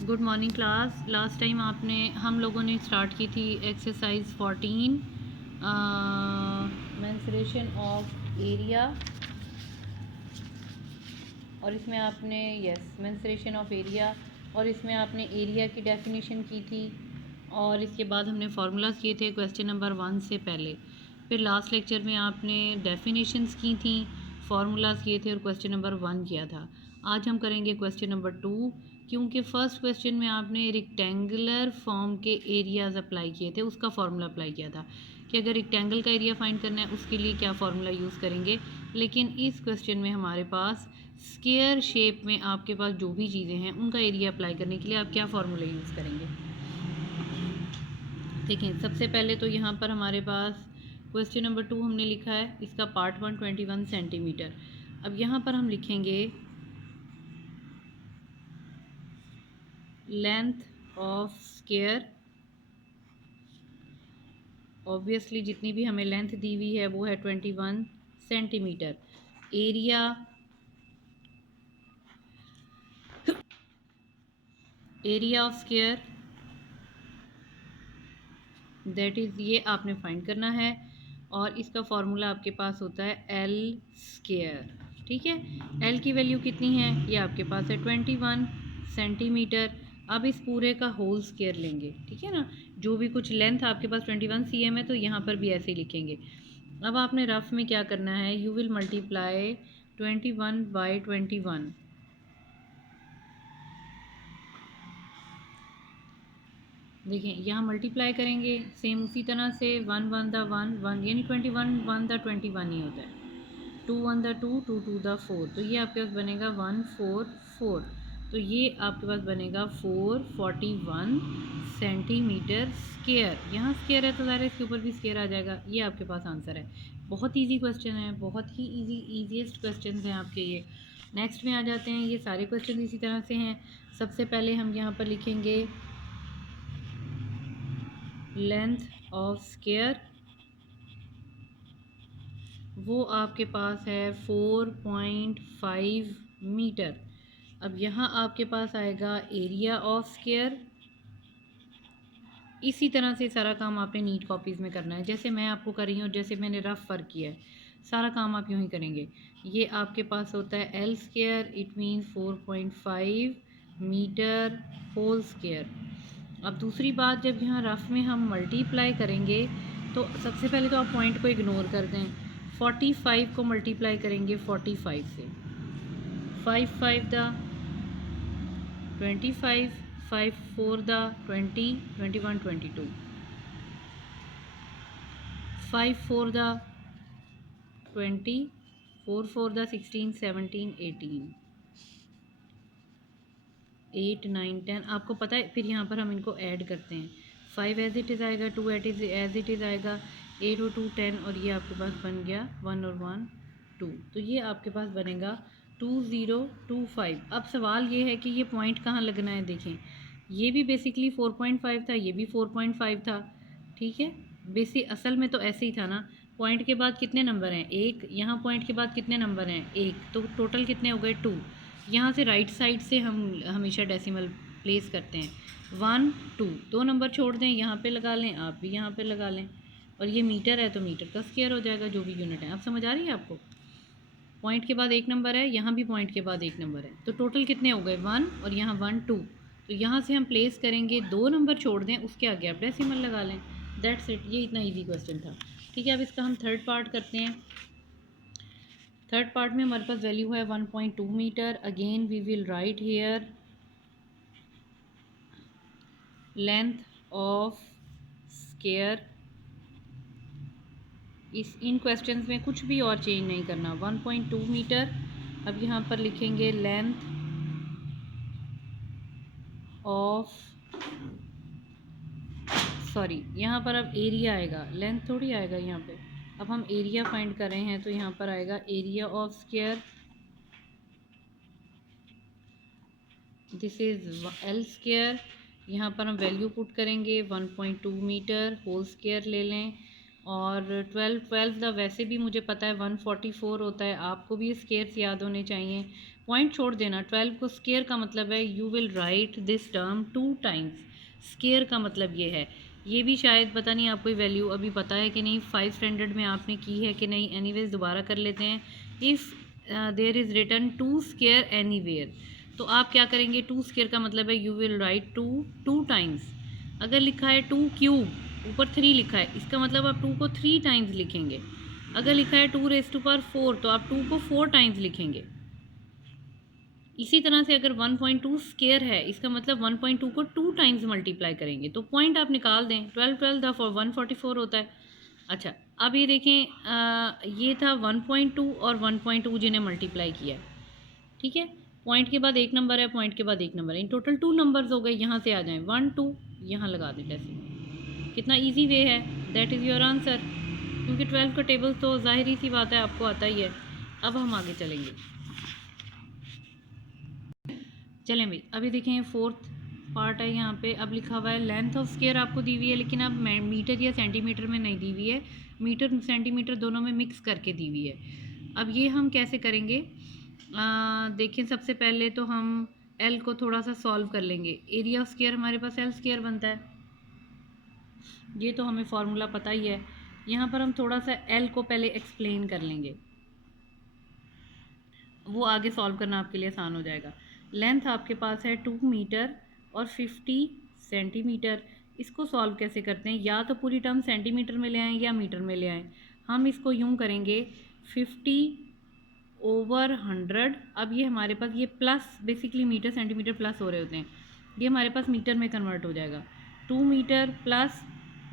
Good morning class. Last time हम लोगों ने स्टार्ट की थी एक्सरसाइज 14 मेंसुरेशन ऑफ एरिया, और इसमें आपने मेंसुरेशन ऑफ एरिया, और इसमें आपने एरिया की डेफिनेशन की थी, और इसके बाद हमने फार्मूलाज किए थे क्वेश्चन नंबर 1 से पहले। फिर लास्ट लेक्चर में आपने डेफिनेशंस की थी, फार्मूलाज किए थे और क्वेश्चन नंबर 1 किया था। आज हम करेंगे क्वेश्चन नंबर 2, क्योंकि फर्स्ट क्वेश्चन में आपने रेक्टेंगुलर फॉर्म के एरियाज अप्लाई किए थे, उसका फार्मूला अप्लाई किया था कि अगर रेक्टेंगल का एरिया फाइंड करना है उसके लिए क्या फार्मूला यूज़ करेंगे। लेकिन इस क्वेश्चन में हमारे पास स्क्वायर शेप में आपके पास जो भी चीज़ें हैं उनका एरिया अप्लाई करने के लिए आप क्या फार्मूला यूज़ करेंगे। देखें, सबसे पहले तो यहाँ पर हमारे पास क्वेश्चन नंबर 2 हमने लिखा है, इसका पार्ट 1 21 सेंटीमीटर। अब यहाँ पर हम लिखेंगे लेंथ ऑफ स्क्वायर। ऑब्वियसली जितनी भी हमें लेंथ दी हुई है वो है 21 centimetre. Area of square that is ये आपने फाइंड करना है, और इसका फार्मूला आपके पास होता है एल स्क्वायर। ठीक है, एल की वैल्यू कितनी है, ये आपके पास है 21 सेंटीमीटर। अब इस पूरे का होल स्क्वायर लेंगे, ठीक है ना। जो भी कुछ लेंथ आपके पास 21 cm है तो यहाँ पर भी ऐसे ही लिखेंगे। अब आपने रफ में क्या करना है, यू विल मल्टीप्लाई 21 बाई 21। देखिए यहाँ मल्टीप्लाई करेंगे सेम उसी तरह से, 1 1 द 1 1 यानी 21 1 द 21 ही होता है, 2 1 द 2 2 2 द 4, तो ये आपके पास बनेगा 1 4 4, तो ये आपके पास बनेगा 441 सेंटीमीटर स्क्वायर। यहाँ स्क्वायर है तो ज़ाहिर है इसके ऊपर भी स्क्वायर आ जाएगा। ये आपके पास आंसर है। बहुत ईजी क्वेश्चन है, बहुत ही ईजीएस्ट क्वेश्चन हैं आपके ये। नेक्स्ट में आ जाते हैं, ये सारे क्वेश्चन इसी तरह से हैं। सबसे पहले हम यहाँ पर लिखेंगे लेंथ ऑफ स्क्वायर, वो आपके पास है 4.5 मीटर। अब यहाँ आपके पास आएगा एरिया ऑफ स्क्वायर। इसी तरह से सारा काम आपने नीट कॉपीज़ में करना है, जैसे मैं आपको कर रही हूँ, जैसे मैंने रफ वर्क किया है, सारा काम आप यूँ ही करेंगे। ये आपके पास होता है L square, it means 4.5 metre whole square. अब दूसरी बात, जब यहाँ रफ में हम मल्टीप्लाई करेंगे तो सबसे पहले तो आप पॉइंट को इग्नोर कर दें। 45 को मल्टीप्लाई करेंगे 45 से, 5 5 द 25, 5 4 द 20 21 22, 5 4 द 20, 4 4 द 16 17 18, 8 9 10। आपको पता है, फिर यहाँ पर हम इनको ऐड करते हैं। 5 एज इट इज़ आएगा, 2 एज इट इज़ आएगा, 8 और 2 10, और ये आपके पास बन गया 1 और 1 2, तो ये आपके पास बनेगा 2025। अब सवाल ये है कि ये पॉइंट कहाँ लगना है। देखें, ये भी बेसिकली 4.5 था, ये भी 4.5 था, ठीक है। असल में तो ऐसे ही था ना, पॉइंट के बाद कितने नंबर हैं, एक। यहाँ पॉइंट के बाद कितने नंबर हैं, एक, तो टोटल कितने हो गए 2। यहाँ से राइट साइड से हम हमेशा डेसिमल प्लेस करते हैं, 1 2, 2 नंबर छोड़ दें, यहाँ पे लगा लें, आप भी यहाँ पे लगा लें, और ये मीटर है तो मीटर का स्क्वायर हो जाएगा, जो भी यूनिट है। आप समझ आ रही है आपको। पॉइंट के बाद एक नंबर है, यहाँ भी पॉइंट के बाद एक नंबर है, तो टोटल कितने हो गए 1, और यहाँ 1 2, तो यहाँ से हम प्लेस करेंगे, 2 नंबर छोड़ दें, उसके आगे आप डेसिमल लगा लें। दैट्स इट, ये इतना ईजी क्वेश्चन था। ठीक है, अब इसका हम थर्ड पार्ट करते हैं। थर्ड पार्ट में हमारे पास वैल्यू है 1.2 metre. Again we will write here length of square. इन क्वेश्चंस में कुछ भी और चेंज नहीं करना, 1.2 मीटर। अब यहाँ पर लिखेंगे लेंथ ऑफ, सॉरी यहाँ पर अब एरिया आएगा, लेंथ थोड़ी आएगा यहाँ पे। अब हम एरिया फाइंड कर रहे हैं तो यहाँ पर आएगा area of square, this is L square. यहाँ पर हम वैल्यू पुट करेंगे 1.2 मीटर, होल स्क्वायर ले लें, और 12 वैसे भी मुझे पता है 144 होता है, आपको भी स्केयर्स याद होने चाहिए। पॉइंट छोड़ देना, 12 को स्केयर का मतलब है you will write this term 2 times. Square का मतलब ये है, ये भी शायद पता नहीं आपको वैल्यू अभी पता है कि नहीं, 5 स्टैंडर्ड में आपने की है कि नहीं, एनीवेज दोबारा कर लेते हैं। If there is written 2 square anywhere, तो आप क्या करेंगे, 2 स्केयर का मतलब है यू विल राइट 2 टाइम्स। अगर लिखा है 2 क्यूब, ऊपर 3 लिखा है, इसका मतलब आप 2 को 3 टाइम्स लिखेंगे। अगर लिखा है 2 रेज़ टू पावर 4, तो आप 2 को 4 टाइम्स लिखेंगे। इसी तरह से अगर 1.2 स्केयर है, इसका मतलब 1.2 को 2 टाइम्स मल्टीप्लाई करेंगे, तो पॉइंट आप निकाल दें। 12 द 144 होता है। अच्छा, अब ये देखें, ये था 1.2 और 1.2 जिन्हें मल्टीप्लाई किया है, ठीक है। पॉइंट के बाद एक नंबर है, पॉइंट के बाद एक नंबर है, इन टोटल 2 नंबर्स हो गए। यहाँ से आ जाएं 1 2, यहाँ लगा दें डेसिमल। कितना इजी वे है, दैट इज़ योर आंसर। क्योंकि 12 का टेबल तो ज़ाहिर सी बात है आपको आता ही है। अब हम आगे चलेंगे, चलें भाई। अभी देखें फोर्थ पार्ट है यहाँ पे। अब लिखा हुआ है लेंथ ऑफ स्केयर आपको दी हुई है, लेकिन अब मीटर या सेंटीमीटर में नहीं दी हुई है, मीटर सेंटीमीटर दोनों में मिक्स करके दी हुई है। अब ये हम कैसे करेंगे, देखें सबसे पहले तो हम एल को थोड़ा सा सॉल्व कर लेंगे। एरिया ऑफ स्केयर हमारे पास एल स्केयर बनता है, ये तो हमें फॉर्मूला पता ही है। यहाँ पर हम थोड़ा सा एल को पहले एक्सप्लेन कर लेंगे, वो आगे सॉल्व करना आपके लिए आसान हो जाएगा। लेंथ आपके पास है 2 मीटर और 50 सेंटीमीटर। इसको सॉल्व कैसे करते हैं, या तो पूरी टर्म सेंटीमीटर में ले आएँ या मीटर में ले आएँ। हम इसको यूँ करेंगे 50/100। अब ये हमारे पास ये plus, basically metre centimetre plus हो रहे होते हैं, ये हमारे पास मीटर में कन्वर्ट हो जाएगा। 2 metre plus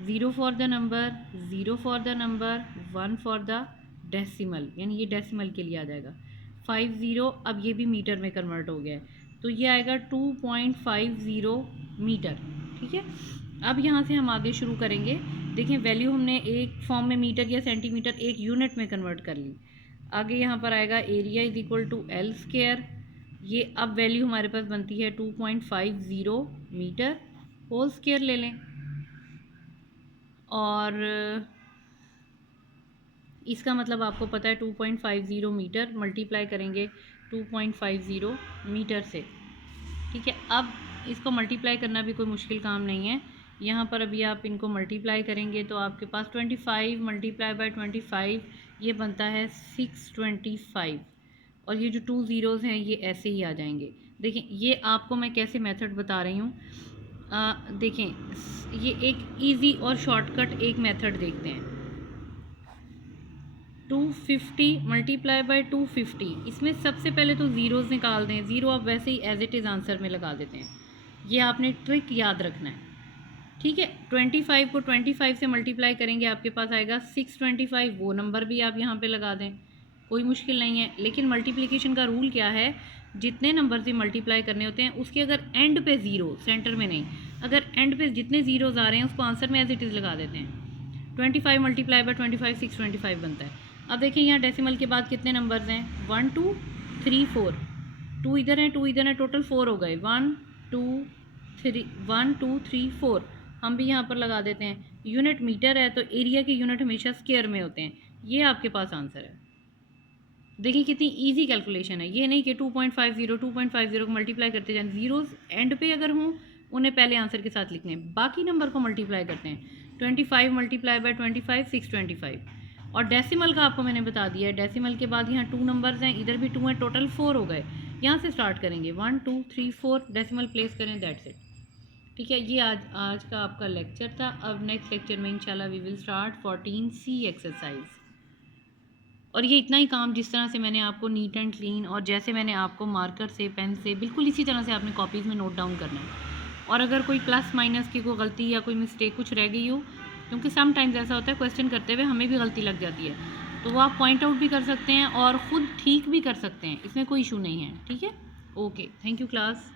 0 for the number, 0 for the number, 1 for the decimal, यानी ये डेसिमल के लिए आ जाएगा 50। अब ये भी मीटर में कन्वर्ट हो गया है, तो ये आएगा 2.50 मीटर, ठीक है। अब यहाँ से हम आगे शुरू करेंगे। देखें वैल्यू हमने एक फॉर्म में मीटर या सेंटीमीटर एक यूनिट में कन्वर्ट कर ली। आगे यहाँ पर आएगा area is equal to L square. ये अब वैल्यू हमारे पास बनती है 2.50 मीटर होल स्केयर ले लें, और इसका मतलब आपको पता है 2.50 मीटर मल्टीप्लाई करेंगे 2.50 मीटर से, ठीक है। अब इसको मल्टीप्लाई करना भी कोई मुश्किल काम नहीं है। यहाँ पर अभी आप इनको मल्टीप्लाई करेंगे तो आपके पास 25 मल्टीप्लाई बाय 25, ये बनता है 625। और ये जो 2 ज़ीरोज़ हैं ये ऐसे ही आ जाएंगे। देखें ये आपको मैं कैसे मेथड बता रही हूँ, देखें ये एक इजी और शॉर्टकट एक मेथड देखते हैं। 250 मल्टीप्लाई बाय 250, इसमें सबसे पहले तो ज़ीरोज़ निकाल दें। ज़ीरो आप वैसे ही एज इट इज़ आंसर में लगा देते हैं, ये आपने ट्रिक याद रखना है, ठीक है। 25 को 25 से मल्टीप्लाई करेंगे, आपके पास आएगा 625, वो नंबर भी आप यहाँ पे लगा दें, कोई मुश्किल नहीं है। लेकिन मल्टीप्लिकेशन का रूल क्या है, जितने नंबर से मल्टीप्लाई करने होते हैं उसके अगर एंड पे ज़ीरो, सेंटर में नहीं, अगर एंड पे जितने ज़ीरोज़ आ रहे हैं उसको आंसर में एज इट इज़ लगा देते हैं। 25 मल्टीप्लाई बाय 25 625 बनता है। अब देखिए यहाँ डेसिमल के बाद कितने नंबर्स हैं, 1 2 3 4, 2 इधर है 2 इधर है, टोटल 4 हो गए। 1 2 3 4 हम भी यहाँ पर लगा देते हैं। यूनिट मीटर है तो एरिया के यूनिट हमेशा स्क्वायर में होते हैं। ये आपके पास आंसर है। देखिए कितनी इजी कैलकुलेशन है, ये नहीं कि 2.50 को मल्टीप्लाई करते जाएं, ज़ीरोज़ एंड पे अगर हों उन्हें पहले आंसर के साथ लिखने हैं, बाकी नंबर को मल्टीप्लाई करते हैं। 25 मल्टीप्लाई बाय 25 625। और डेसिमल का आपको मैंने बता दिया है, डेसिमल के बाद यहाँ 2 नंबर्स हैं, इधर भी 2 हैं, टोटल 4 हो गए। यहाँ से स्टार्ट करेंगे 1 2 3 4, डेसिमल प्लेस करें, दैट्स इट, ठीक है। ये आज का आपका लेक्चर था। अब नेक्स्ट लेक्चर में इंशाल्लाह we will start 14C exercise. और ये इतना ही काम जिस तरह से मैंने आपको नीट एंड क्लीन और जैसे मैंने आपको मार्कर से पेन से बिल्कुल इसी तरह से आपने कॉपीज़ में नोट डाउन करना है। और अगर कोई प्लस माइनस की कोई गलती या कोई मिस्टेक कुछ रह गई हो, क्योंकि सम टाइम्स ऐसा होता है क्वेश्चन करते हुए हमें भी गलती लग जाती है, तो वो आप पॉइंट आउट भी कर सकते हैं और ख़ुद ठीक भी कर सकते हैं, इसमें कोई इशू नहीं है, ठीक है। Okay, thank you class.